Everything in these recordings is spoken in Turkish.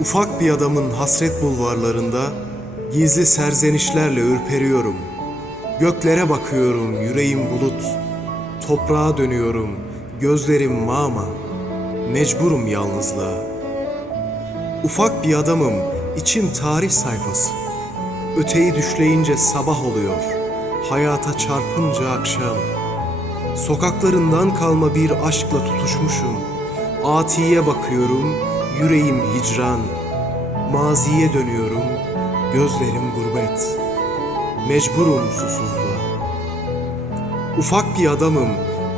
Ufak bir adamın hasret bulvarlarında gizli serzenişlerle ürperiyorum. Göklere bakıyorum, yüreğim bulut. Toprağa dönüyorum, gözlerim mama. Mecburum yalnızlığa. Ufak bir adamım, içim tarih sayfası. Öteyi düşleyince sabah oluyor, hayata çarpınca akşam. Sokaklarından kalma bir aşkla tutuşmuşum. Atiye bakıyorum, yüreğim hicran. Maziye dönüyorum, gözlerim gurbet. Mecburum susuzluğa. Ufak bir adamım,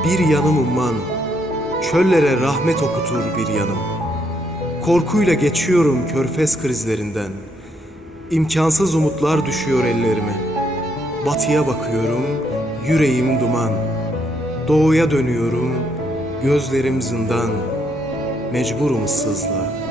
bir yanım umman. Çöllere rahmet okutur bir yanım. Korkuyla geçiyorum körfez krizlerinden. İmkansız umutlar düşüyor ellerime. Batıya bakıyorum, yüreğim duman. Doğuya dönüyorum, gözlerim zindan. Mecburum ıssızlığa.